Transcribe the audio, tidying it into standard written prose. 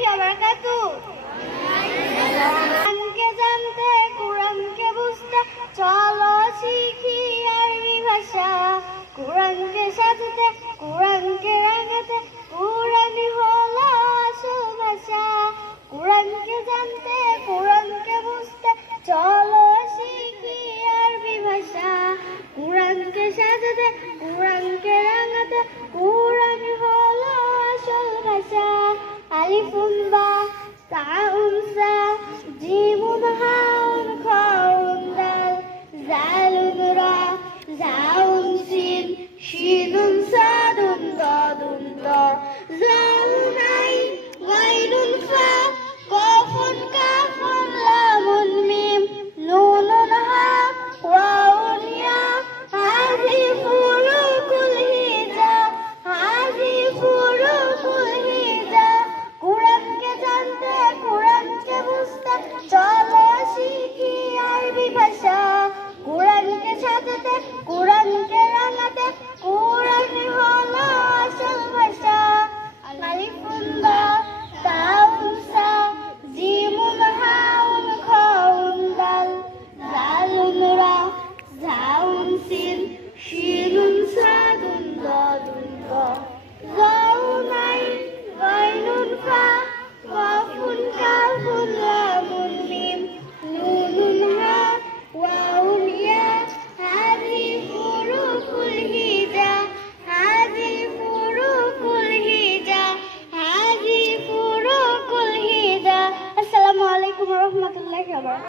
ওয়া বারাকাতুহু। কোরআনকে জানতে, কোরআনকে বুঝতে চলো শিখি আরবি ভাষা। কোরআনকে সাজাতে, কোরআনকে রাঙাতে কোরআনই হলো আসল ভাষা। কোরআনকে জানতে, কোরআনকে বুঝতে চলো শিখি আরবি ভাষা। কোরআনকে সাজাতে, কোরআনকে রাঙাতে কোরআনই হলো আসল ভাষা। আলিফুন বা তাউন সা জিমুন হাউন খাউন দাল জালুন রা জাউন সিন শিনুন সাদুন দাদুন তা